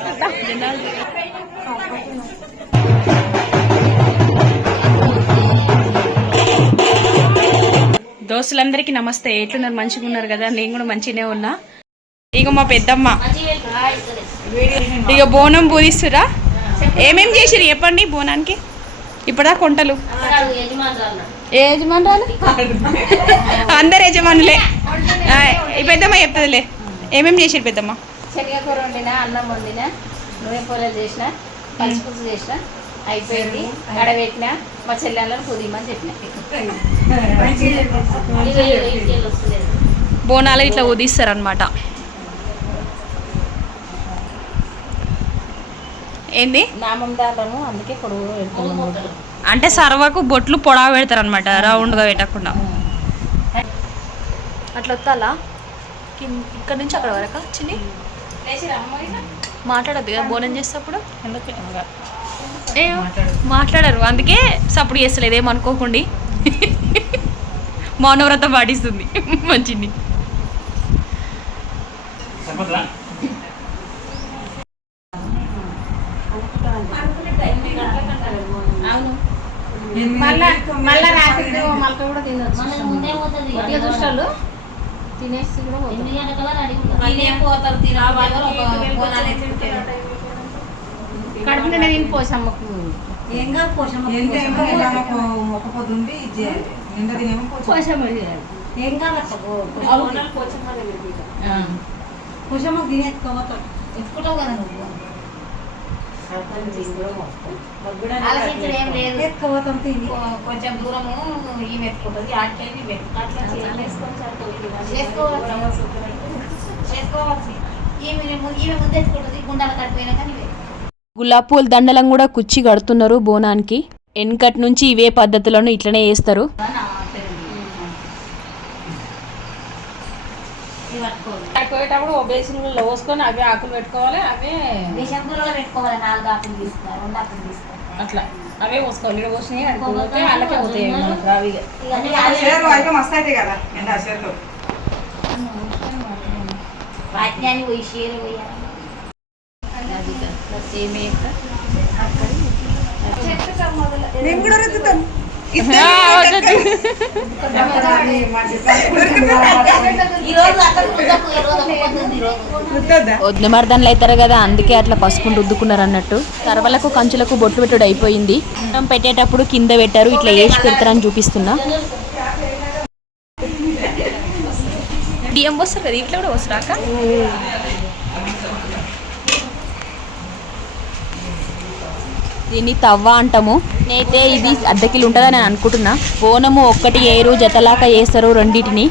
చేసుకుంటా దోస్తులందరికీ నమస్తే. ఎట్లున్నారు? మంచిగా ఉన్నారు కదా? నేను కూడా మంచిగానే ఉన్నా. ఇక మా పెద్దమ్మ. ఇక బోనం పూజిస్తురా? ఏమేం చేసిరు చెప్పండి బోనానికి. ఇప్పుడా కొంటలు? ఏ యజమానురాలు. అందరు యజమానులే. పెద్దమ్మ చెప్తుందిలే. ఏమేం చేసిరు పెద్దమ్మ? శనగకూర వండిన అన్నం వండిన నూనె కూరలు చేసిన పచ్చిపులుసు చేసిన అయిపోయింది. కడబెట్టిన మా చెల్లెళ్ళని కుదిమని చెప్పిన. బోనాలు ఇట్లా ఉదిస్తారు అనమాట ఏంది అందుకే పొడవు అంటే సర్వకు బొట్లు పొడవ పెడతారు అనమాట రౌండ్గా పెట్టకుండా. అట్లా వస్తాలా ఇక్కడ నుంచి అక్కడ వరక? చిన్ని? మాట్లాడద్దు కదా బోనం చేసేటప్పుడు? ఏ మాట్లాడరు. అందుకే సప్పుడు చేస్తలేదు ఏమనుకోకండి. మౌనవ్రతం పాటిస్తుంది మంచిది అవును. మళ్ళా మళ్ళా రాత్రి మళ్ళీ కూడా తినొచ్చు. ఇక చూస్తాళ్ళు తినేసి కూడా పోతారు కడుపు నిండా తిని పోసమ్మకు ఏంగా పోషమ్మ ఏంగా ఒక పొద్దు ఉండి ఇది చేయాలి నిండా తినేమో పోషమ్మ పోసమ్మ చేయాలి. పోషమ్మ తినేసుకోవతాం ఎత్తుకుంటావు కదా నువ్వు ఆలోచించడం ఏం లేదు ఎత్తుకోవతాం తిని కొ- కొంచెం దూరము ఆటలు ఈమె చేసుకోవచ్చు చేసుకోవచ్చు. ఈమె ఈమె ముందు ఎత్తుకుంటుంది గుండాలు కట్టిపోయినా కానీ ఇవే. గులాబ్ పూల దండలం కూడా కుచ్చి కడుతున్నారు బోనానికి. వెనకటి నుంచి ఇవే పద్ధతులను ఇట్లనే చేస్తారు ఇవి ఓ బేసిన్లో పోసుకొని అవి ఆకులు పెట్టుకోవాలి అవే విషం కూరలో పెట్టుకోవాలి నాలుగు ఆకులు తీసుకున్నారు రెండు ఆకులు తీసుకున్నారు అట్లా. అవే పోసుకోవాలి. ఇక్కడ పోసినాయి అక్కడ పోతే అల్లకే పోతాయి మనకు రావిగా. అయితే మస్తు అవుతాయి కదా ఎండా షేర్లు వాజ్ఞాని పోయి షేర్ పోయాలి నేను కూడా రుద్దుతాం రుద్దొద్దా వద్దుమర్దన్లు అవుతారు కదా అందుకే అట్లా పసుపుని రుద్దుకున్నారు అన్నట్టు. కరవలకు కంచులకు బొట్లు పెట్టుడు అయిపోయింది అన్నం పెట్టేటప్పుడు కింద పెట్టారు ఇట్లా వేసి పెడతారని చూపిస్తున్నా. బియ్యం వస్తారు కదా ఇట్లా కూడా వస్తాక దీన్ని తవ్వ అంటాము. నేనైతే ఇది అర్ధ కిలో ఉంటుందని నేను అనుకుంటున్నా. బోనము ఒక్కటి ఏరు జతలాక వేస్తారు రెండింటిని.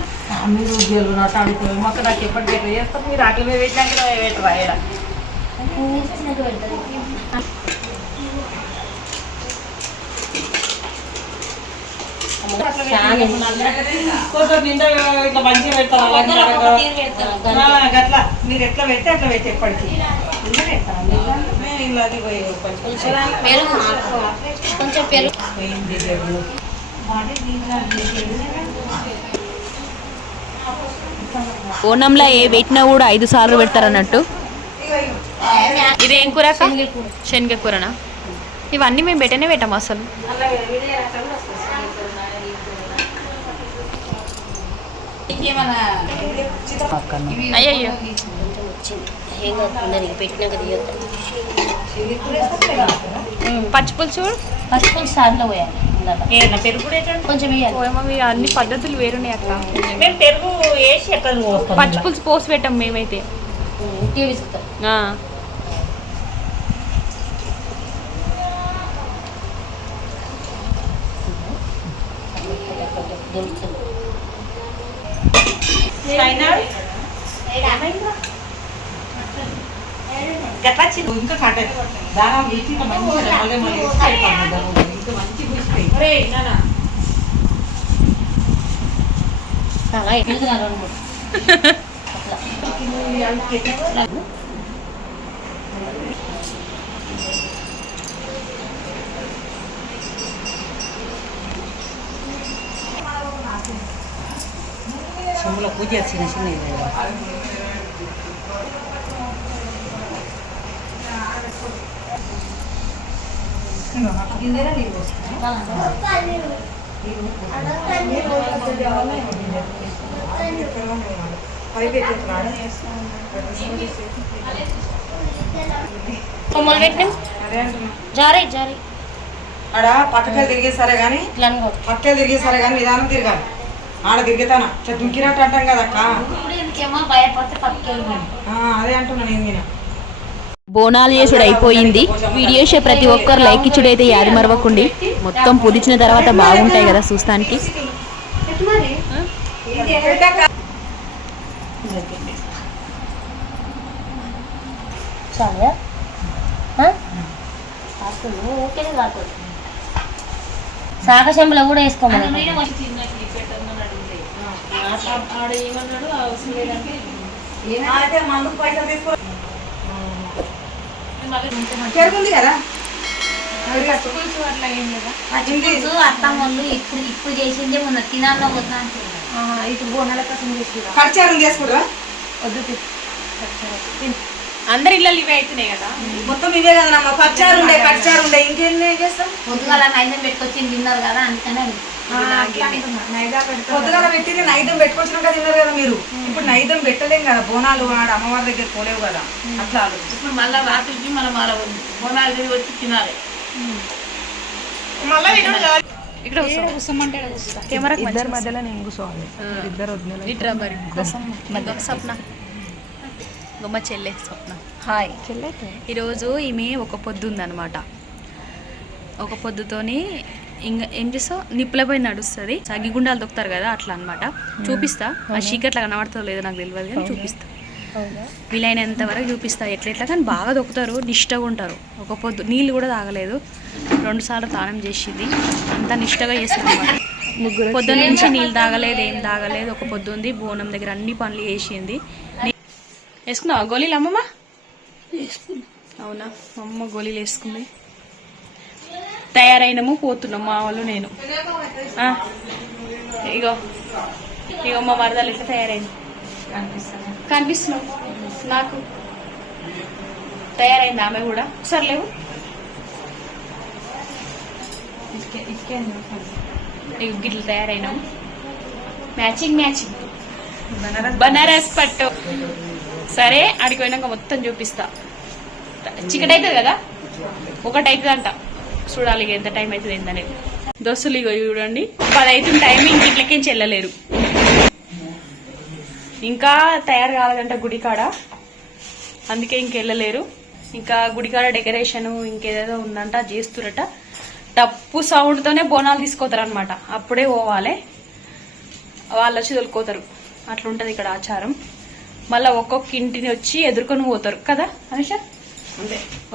మీరు ఎట్లా ఎట్లా పెడితే అట్లా పెట్టి ఎప్పటికీ. కొంచెం పెరుగు. బోనంలో ఏ పెట్టినా కూడా ఐదు సార్లు పెడతారు అన్నట్టు ఇది ఏం కూర శనగ కూరనా? ఇవన్నీ మేము పెట్టనే పెట్టాము అసలు. ఇంకేమన్నా అయ్యయ్యో పచ్చి పులుసు పసుపు సార్లో పోయాలి పెరుగు? కొంచెం అన్ని పద్ధతులు వేరున్నాయి అట్లా మేము పెరుగు వేసి ఎక్కడ పోస్తాం పచ్చి పులుసు పోసి పెట్టాం మేమైతే విసుకుతాం ఆ. గట్లా చిన్న ఇంకా కట్టదు దానం వీటి మంచిగా మళ్ళీ మళ్ళీ వేసి అయిపోయింది దానం. ఇంకా మంచి పూసిపోయి అలా ఎట్లా రెండు మూడు చెంబులో పూజ చిన్న చిన్న గింజలో నీళ్ళు పోస్తాను పైపు ఎత్తుతున్నాడు కొమ్మలు పెట్టినాం అదే అంటున్నా జారే జారే. ఆడ పక్కకెళ్ళి తిరిగే సరే కానీ ఇట్లా అనుకో పక్కకెళ్ళి తిరిగే సరే కానీ నిదానం తిరగాలి. ఆడ తిరిగితానా? దుంకినట్టు అంటాం కదా అక్క పక్కకి అదే అంటున్నా నేను బోనాలు చేసుడు అయిపోయింది. వీడియో షో ప్రతి ఒక్కరు లైక్ ఇచ్చుడైతే యాది మరవకుండి. మొత్తం పుదిచిన తర్వాత బాగుంటాయి కదా చూస్తానికి. శాఖశంబులో కూడా వేసుకోమని. అయితే పెరుగుంది కదా? అత్తమ్మలు ఇప్పుడు ఇప్పుడు చేసిందే మొన్న వద్దా ఇప్పుడు బోనాల కోసం కడిచారు తీసుకురా అందరి ఇళ్ళలు ఇవే అవుతున్నాయి కదా? మొత్తం ఇవే కదమ్మా పచ్చారు ఉండే ఉండే ఇంకేం చేస్తాం? పొద్దుగాల నైవేద్యం పెట్టుకొచ్చి తిన్నారు కదా అందుకనే పొద్దుగాల పెట్టింది నైదం పెట్టుకొచ్చినాక తిన్నారు కదా మీరు. ఇప్పుడు నైదం పెట్టలేం కదా. బోనాలు ఆడ అమ్మవారి దగ్గర పోలేవు కదా. అట్లా. ఇప్పుడు మళ్ళీ రాత్రికి మనం బోనాలు తిరిగి వచ్చి తినాలి. ఇక్కడ కెమెరా ఇద్దరి మధ్యలో నేను కూర్చోవాలి ఇద్దరు మరి స్వప్న. గొమ్మ చెల్లె స్వప్న. హాయ్ ఈరోజు ఈమె ఒక పొద్దు ఉందన్నమాట. ఒక పొద్దుతోని ఇంకా ఏం చేస్తావు? నిప్పులపై నడుస్తుంది. సగ్గిగుండాలు దొక్కుతారు కదా అట్లా అన్నమాట. చూపిస్తా. ఆ చీకట్లా కనబడుతుందో లేదో నాకు తెలియదు కానీ చూపిస్తా. వీలైనంత వరకు చూపిస్తా. ఎట్లా ఎట్లా కానీ బాగా దొక్కుతారు నిష్టగా ఉంటారు. ఒక పొద్దు నీళ్ళు కూడా తాగలేదు. రెండు సార్లు స్నానం చేసింది. అంతా నిష్టగా చేస్తుంది అన్నమాట. పొద్దున్న నుంచి నీళ్ళు తాగలేదు ఏం తాగలేదు. ఒక పొద్దు ఉంది. బోనం దగ్గర అన్ని పనులు చేసింది. వేసుకున్నావా? గోళీలు అమ్మమ్మ? అవునా? అమ్మ గోళీలు వేసుకుంది. తయారైనము పోతున్నాం మా వాళ్ళు నేను. ఇగో. ఇగో మా వరదలు ఎట్లా తయారైంది. కనిపిస్తున్నావు. నాకు. తయారైంది ఆమె కూడా. ఒకసారి లేవు. ఇగో గిట్ల తయారైనాం. మ్యాచింగ్ మ్యాచింగ్ బనారస్ పట్టు. సరే ఆడికి పోయినాక మొత్తం చూపిస్తా. చికెట్ అవుతుంది కదా? ఒకటి అవుతుంది అంట చూడాలి ఇక ఎంత టైం అవుతుంది ఏందనేది. దోస్తులు ఇగో చూడండి. పది అవుతుంది టైమింగ్ ఇంట్లోకి వెళ్ళలేరు ఇంకా తయారు కాలేదంట గుడికాడ. అందుకే ఇంకెళ్ళలేరు ఇంకా గుడికాడ డెకరేషన్ ఇంకేదేదో ఉందంట అది చేస్తురట టప్పు సౌండ్తోనే బోనాలు తీసుకోతారు అనమాట అప్పుడే పోవాలి. వాళ్ళు వచ్చి తొలుకోతారు. అట్లుంటది ఇక్కడ ఆచారం. మళ్ళీ ఒక్కొక్క ఇంటిని వచ్చి ఎదుర్కొని పోతారు. కదా అనుష?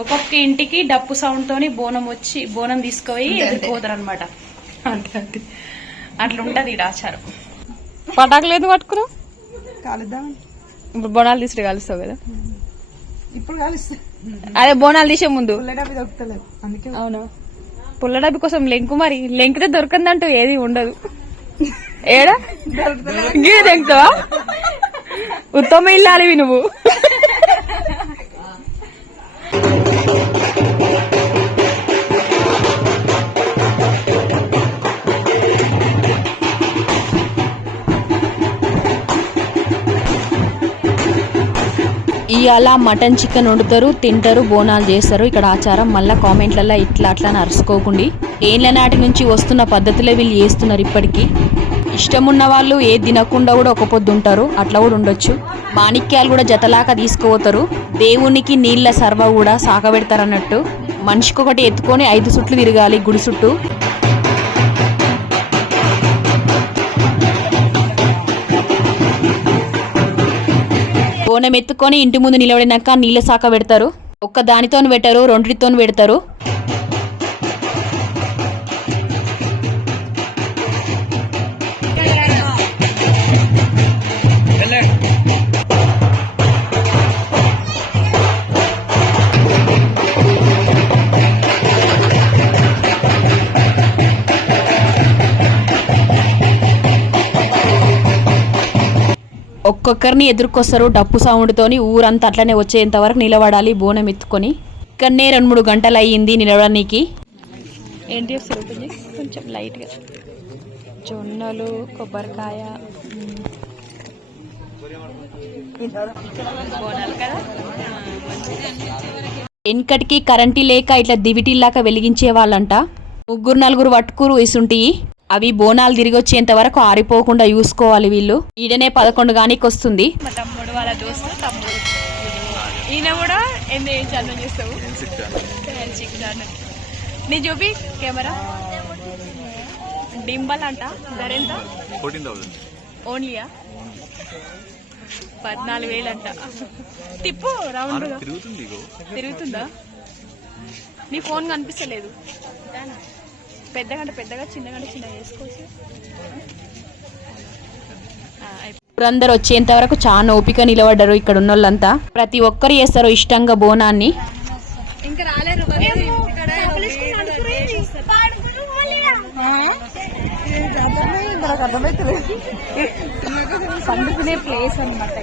ఒక్కొక్క ఇంటికి డప్పు సౌండ్ తోని బోనం వచ్చి బోనం తీసుకుపోయి ఎదుర్కోతారు అనమాట అంటే అట్లుంటది ఇక్కడ ఆచారం. పటాకులు ఎందుకు పట్టుకున్నావు? కాలుద్దాం ఇప్పుడు బోనాలు తీసుకుని కలుస్తావు కదా. ఇప్పుడు కలుస్తా. అదే బోనాలు తీసే ముందు. దొరుకుతలేదు. అందుకే. అవును? పుల్ల డబ్బి కోసం లెంకు మరి. లెంకితే దొరకందంటూ ఏది ఉండదు. ఏడా? గీ దెంకుతావా ఉత్తమ ఇల్లాలివి నువ్వు. ఇవాళ మటన్ చికెన్ వండుతారు తింటారు బోనాలు చేస్తారు. ఇక్కడ ఆచారం మళ్ళీ కామెంట్లలో ఇట్లా అట్లా నరుసుకోకండి ఏళ్ళ నాటి నుంచి వస్తున్న పద్ధతిలో వీళ్ళు చేస్తున్నారు ఇప్పటికీ. ఇష్టమున్న వాళ్ళు ఏ తినకుండా కూడా ఒక పొద్దు ఉంటారు. అట్లా కూడా ఉండొచ్చు. మాణిక్యాలు కూడా జతలాగా తీసుకుపోతారు. దేవునికి నీళ్ళ సర్వ కూడా సాగబెడతారు అన్నట్టు మనిషికొకటి ఎత్తుకొని ఐదు సుట్లు తిరగాలి గుడి చుట్టూ. బోనం ఎత్తుకొని ఇంటి ముందు నిలబడినాక నీళ్ళ శాఖ పెడతారు. ఒక్క దానితో పెట్టరు రెండితో పెడతారు. ఒక్కొక్కరిని ఎదుర్కొస్తారు డప్పు సౌండ్తోని. ఊరంతా అట్లనే వచ్చేంత వరకు నిలబడాలి బోనం ఎత్తుకొని. ఇక్కడనే రెండు మూడు గంటలు అయ్యింది ఎన్టీఎఫ్ తిరుగుతుంది కొంచెం లైట్గా. జొన్నలు కొబ్బరికాయ వెనకటికి కరెంటీ లేక ఇట్లా దివిటిల్లాక వెలిగించే వాళ్ళంట. ముగ్గురు నలుగురు పట్టుకురు ఇసుంటి అవి బోనాలు తిరిగి వచ్చేంత వరకు ఆరిపోకుండా చూసుకోవాలి వీళ్ళు. ఈడనే పదకొండు గానికి వస్తుంది మా తమ్ముడు వాళ్ళ దోస్తు తమ్ముడు. ఈయన కూడా ఎన్ని ఛానల్ చేస్తావు ఛానల్ నీ చూపి కెమెరా. డింబల్ అంట. ధర ఎంత ఫోర్టీన్ థౌసండ్. ఓన్లీయా? పద్నాలుగు వేలు అంట. తిప్పు రౌండ్ తిరుగుతుంది ఇగో. తిరుగుతుందా? నీ ఫోన్ కనిపిస్తలేదు. పెద్దగంట పెద్దగా చిన్నగంట చిన్నగా వేసుకోవచ్చు. అందరు వచ్చేంత వరకు చాలా ఓపిక నిలబడ్డారు ఇక్కడ ఉన్న వాళ్ళంతా ప్రతి ఒక్కరు చేస్తారు ఇష్టంగా బోనాన్ని. ఇంకా రాలేరు పండుకునే ప్లేస్ అనమాట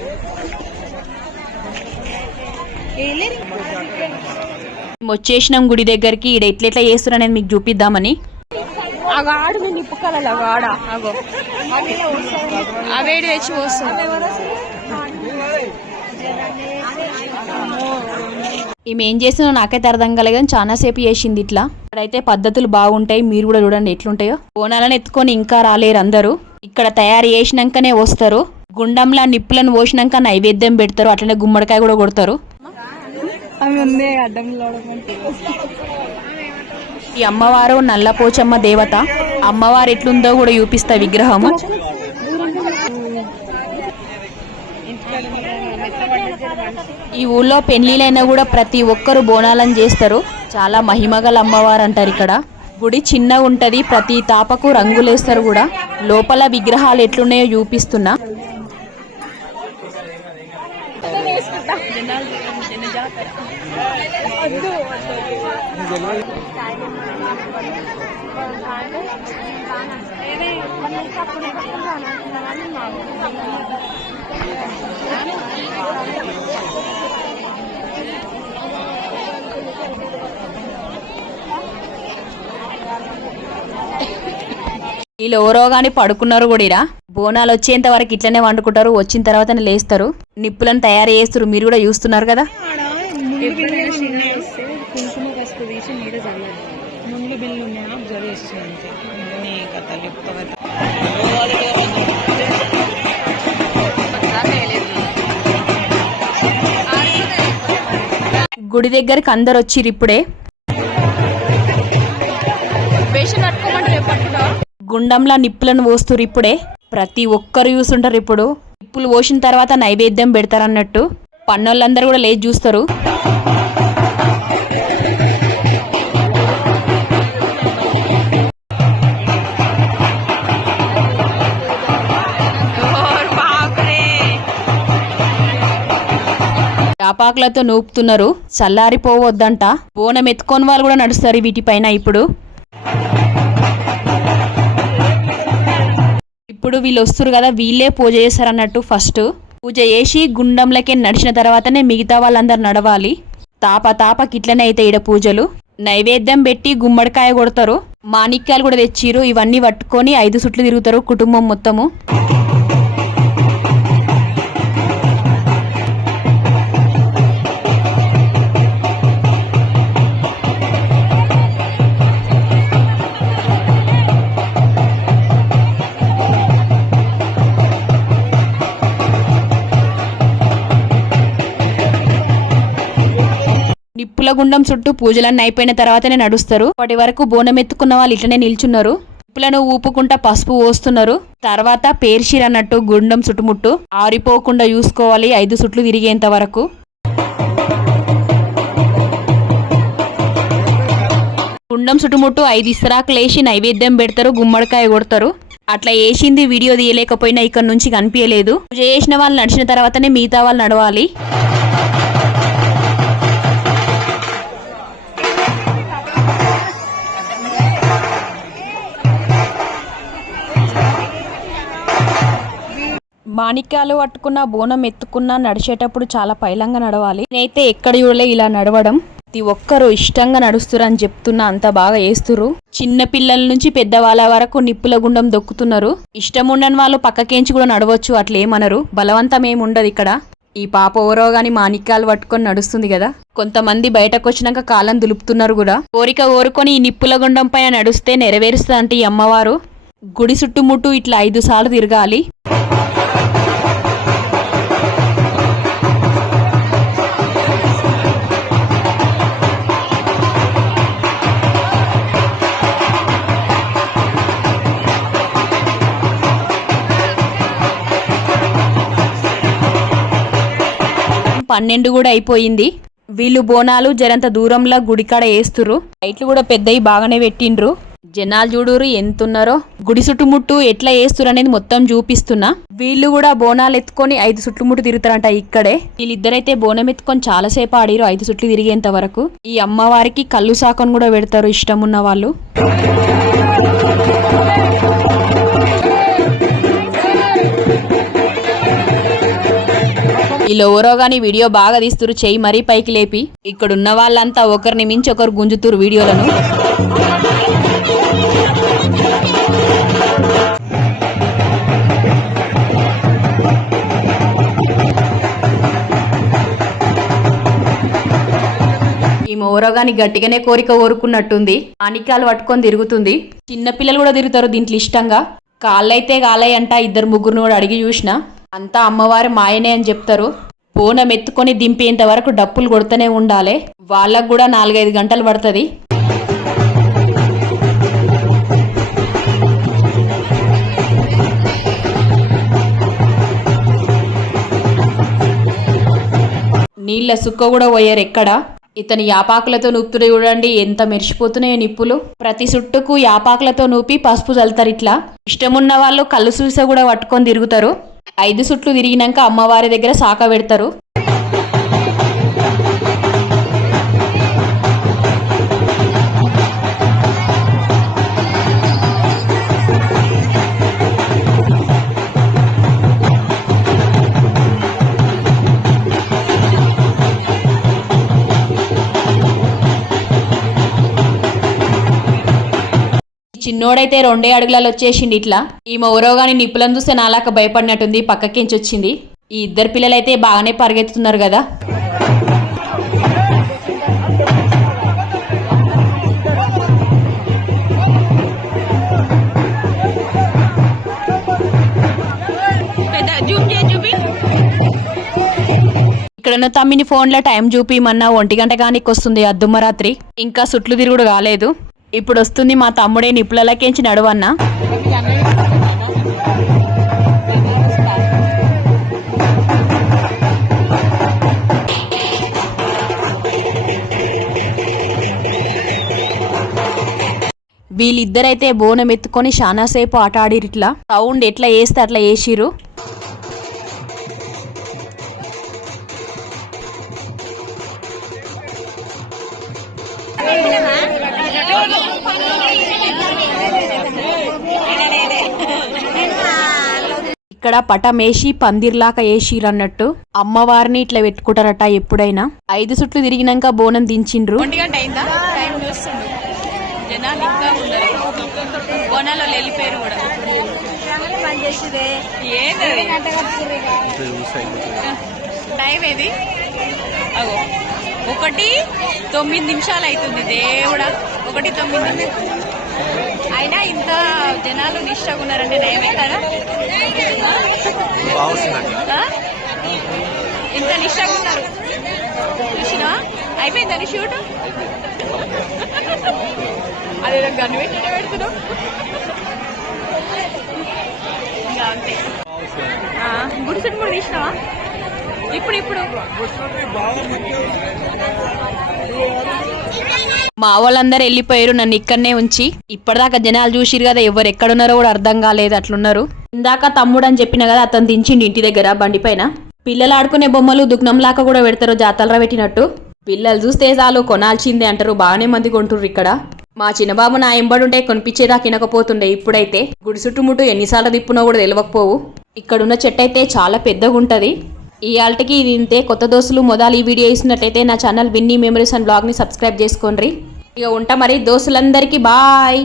వచ్చేసినాం గుడి దగ్గరికి. ఈడ ఎట్లెట్లా చేస్తున్నా నేను మీకు చూపిద్దామని. అగో ఆడు నువ్వు నిప్పుకోవాలి అగో. ఆడ అగో ఆ వేడి తెచ్చి వస్తుంది? ఈమె ఏం చేస్తుందో నాకైతే అర్థం కాలేదు కానీ చాలాసేపు చేసింది ఇట్లా. ఇక్కడైతే పద్ధతులు బాగుంటాయి మీరు కూడా చూడండి ఎట్లుంటాయో. బోనాలను ఎత్తుకొని ఇంకా రాలేరు అందరూ. ఇక్కడ తయారు చేసినాకనే వస్తారు. గుండంలా నిప్పులను పోసినాక నైవేద్యం పెడతారు అట్లనే గుమ్మడికాయ కూడా కొడతారు. ఈ అమ్మవారు నల్లపోచమ్మ దేవత. అమ్మవారు ఎట్లుందో కూడా చూపిస్తా విగ్రహము. ఈ ఊళ్ళో పెళ్ళిలైనా కూడా ప్రతి ఒక్కరు బోనాలను చేస్తారు. చాలా మహిమగల అమ్మవారు అంటారు ఇక్కడ. గుడి చిన్నగా ఉంటుంది ప్రతి తాపకు రంగులేస్తారు కూడా. లోపల విగ్రహాలు ఎట్లున్నాయో చూపిస్తున్నా. వీళ్ళు ఎవరో గాని పడుకున్నారు కూడా బోనాలు వచ్చేంత వరకు ఇట్లనే వండుకుంటారు వచ్చిన తర్వాత లేస్తారు. నిప్పులను తయారు చేస్తారు మీరు కూడా చూస్తున్నారు కదా. గుడి దగ్గరికి అందరు వచ్చిర్రు ఇప్పుడే. గుండంలా నిప్పులను పోస్తురు ఇప్పుడే. ప్రతి ఒక్కరు చూసుంటారు ఇప్పుడు. నిప్పులు పోసిన తర్వాత నైవేద్యం పెడతారు అన్నట్టు పన్నోళ్ళందరూ కూడా లేచి చూస్తారు. చాపాకులతో నూపుతున్నారు. చల్లారిపోవద్దంట. బోనం ఎత్తుకొని వాళ్ళు కూడా నడుస్తారు వీటిపైన ఇప్పుడు. ఇప్పుడు వీళ్ళు వస్తారు కదా వీళ్ళే పూజ చేస్తారు అన్నట్టు ఫస్ట్ పూజ చేసి గుండంలోకి నడిచిన తర్వాతనే మిగతా వాళ్ళందరూ నడవాలి. తాప తాపకి ఇట్లనే అయితే ఈడ పూజలు. నైవేద్యం పెట్టి గుమ్మడికాయ కొడతారు. మాణిక్యాలు కూడా తెచ్చిరు ఇవన్నీ పట్టుకొని ఐదు సుట్లు తిరుగుతారు కుటుంబం మొత్తము. పులగుండం గుండం చుట్టూ పూజలన్నీ అయిపోయిన తర్వాతనే నడుస్తారు. అప్పటి వరకు బోనం ఎత్తుకున్న వాళ్ళు ఇట్లనే నిల్చున్నారు. నిప్పులను ఊపుకుంటా పసుపు పోస్తున్నారు. తర్వాత పేర్షీర్ అన్నట్టు గుండం చుట్టుముట్టు ఆరిపోకుండా చూసుకోవాలి. ఐదు సుట్లు తిరిగేంత వరకు. గుండం చుట్టుముట్టు ఐదు ఇస్తరాకులు వేసి నైవేద్యం పెడతారు. గుమ్మడికాయ కొడతారు. అట్లా వేసింది వీడియో తీయలేకపోయినా ఇక్కడ నుంచి కనిపించలేదు. పూజ చేసిన వాళ్ళు నడిచిన తర్వాతనే మిగతా వాళ్ళు నడవాలి. మాణిక్యాలు పట్టుకున్న బోనం ఎత్తుకున్న నడిచేటప్పుడు చాలా పైలంగా నడవాలి. నేనైతే ఎక్కడ చూడలే ఇలా నడవడం ప్రతి ఒక్కరు ఇష్టంగా నడుస్తురు అని చెప్తున్నా అంత బాగా వేస్తురు చిన్న పిల్లల నుంచి పెద్దవాళ్ళ వరకు నిప్పుల గుండం దొక్కుతున్నారు. ఇష్టం ఉండని వాళ్ళు పక్కకేంచి కూడా నడవచ్చు అట్లా ఏమనరు బలవంతం ఏముండదు ఇక్కడ. ఈ పాప ఓరో గాని మాణిక్యాలు పట్టుకొని నడుస్తుంది కదా. కొంతమంది బయటకు వచ్చినాక కాలం దులుపుతున్నారు కూడా. కోరిక కోరుకొని ఈ నిప్పుల గుండం పైన నడుస్తే నెరవేరుస్తుందంటే ఈ అమ్మవారు. గుడి చుట్టుముట్టు ఇట్లా ఐదు సార్లు తిరగాలి. పన్నెండు కూడా అయిపోయింది. వీళ్ళు బోనాలు జరంత దూరంలో గుడికాడ వేస్తురు లైట్లు కూడా పెద్దవి బాగానే పెట్టిండ్రు. జనాలు చూడురు ఎంతున్నారో. గుడి చుట్టుముట్టు ఎట్లా వేస్తురు అనేది మొత్తం చూపిస్తున్నా. వీళ్ళు కూడా బోనాలు ఎత్తుకొని ఐదు చుట్టుముట్టు తిరుగుతారంట ఇక్కడే. వీళ్ళిద్దరైతే బోనం ఎత్తుకొని చాలాసేపు ఆడిరు ఐదు చుట్లు తిరిగేంత వరకు. ఈ అమ్మవారికి కళ్ళు సాకను కూడా పెడతారు ఇష్టం ఉన్న వాళ్ళు. వీళ్ళు ఎవరో గాని వీడియో బాగా తీస్తురు చెయ్యి మరీ పైకి లేపి. ఇక్కడ ఉన్న వాళ్ళంతా ఒకరిని మించి ఒకరు గుంజుతురు వీడియోలను. ఈ గట్టిగానే కోరిక కోరుకున్నట్టుంది అనికాలు పట్టుకొని తిరుగుతుంది. చిన్నపిల్లలు కూడా తిరుగుతారు దీంట్లో ఇష్టంగా. కాళ్ళైతే కాలయ్య అంట ఇద్దరు ముగ్గురును కూడా అడిగి చూసిన. అంతా అమ్మవారి మాయనే అని చెప్తారు. బోనం ఎత్తుకొని దింపేంత వరకు డప్పులు కొడుతూనే ఉండాలి. వాళ్ళకు కూడా నాలుగైదు గంటలు పడుతుంది. నీళ్ళ సుక్క కూడా పోయారు ఎక్కడ? ఇతని యాపాకులతో నూపుతుడు చూడండి ఎంత మెరిసిపోతున్నాయో నిప్పులు. ప్రతి సుట్టుకు యాపాకులతో నూపి పసుపు చల్లుతారు ఇట్లా. ఇష్టమున్న వాళ్ళు కళ్ళు సూస కూడా పట్టుకొని తిరుగుతారు. ఐదు సుట్లు తిరిగినాక అమ్మవారి దగ్గర శాఖ పెడతారు. చిన్నోడైతే రెండే అడుగులలో వచ్చేసిండి ఇట్లా. ఈ మౌరవగాని నిప్పులను చూస్తే నాలాక భయపడినట్టుంది పక్కకించి వచ్చింది ఈ ఇద్దరు పిల్లలైతే బాగానే పరిగెత్తుతున్నారు కదా. ఇక్కడ ఉన్న తమ్మిని ఫోన్లో టైం చూపిమన్నా ఒంటి గంట కానికి వస్తుంది అద్దుమరాత్రి ఇంకా సుట్లు తిరుగుడు కాలేదు. ఇప్పుడు వస్తుంది మా తమ్ముడే నిప్పులకేంచి నడువన్నా? వీళ్ళిద్దరైతే బోనం ఎత్తుకొని చాలాసేపు ఆట ఆడిరు ఇట్లా సౌండ్ ఎట్లా వేస్తే అట్లా వేసిరు ఇక్కడ పటమేసి పందిర్లాక వేసిరు అన్నట్టు అమ్మవారిని ఇట్లా పెట్టుకుంటారట ఎప్పుడైనా. ఐదు సుట్లు తిరిగినాక బోనం దించిండ్రు. టైం ఏది? ఒకటి తొమ్మిది నిమిషాలు అవుతుంది దేవుడా. ఒకటి తొమ్మిది నిమిషాలు. అయినా ఇంత జనాలు నిష్టగా ఉన్నారంటే నయమే కదా? ఆ? ఇంత నిష్టగా ఉన్నారు. చూసినా? అయిపోయిందని షూట్? అదేదో గన్ను పెట్టిన పెడుతున్నావు. ఇంకా అంతే. గుడిసెట్ కూడా తీసినావా? ఇప్పుడు ఇప్పుడు. మా వాళ్ళందరూ వెళ్ళిపోయారు నన్ను ఇక్కడనే ఉంచి. ఇప్పటిదాకా జనాలు చూసిరు కదా ఎవరు ఎక్కడున్నారో కూడా అర్థం కాలేదు అట్లున్నారు. ఇందాక తమ్ముడు అని చెప్పిన కదా అతను దించిండి ఇంటి దగ్గర బండి పైన. పిల్లలు ఆడుకునే బొమ్మలు దుగ్నంలాక కూడా పెడతారు జాతరలో పెట్టినట్టు. పిల్లలు చూస్తే చాలు కొనాల్సిందే అంటారు బాగానే మంది కొంటుర్రు ఇక్కడ. మా చిన్నబాబు నా ఎంబడుంటే కొనిపించేదాకా వినకపోతుండే ఇప్పుడైతే. గుడి చుట్టుముట్టు ఎన్నిసార్లు తిప్పునో కూడా తెలియకపోవు ఇక్కడున్న చెట్టు అయితే చాలా పెద్దగా ఉంటుంది ఈ ఆల్టకి ఇది ఇంతే కొత్త దోస్తులు మొదలు ఈ వీడియో ఇస్తున్నట్టయితే నా ఛానల్ విన్నీ మెమరీస్ అండ్ బ్లాగ్ని సబ్స్క్రైబ్ చేసుకోండి. ఇక ఉంటా మరి దోస్తులందరికీ బాయ్.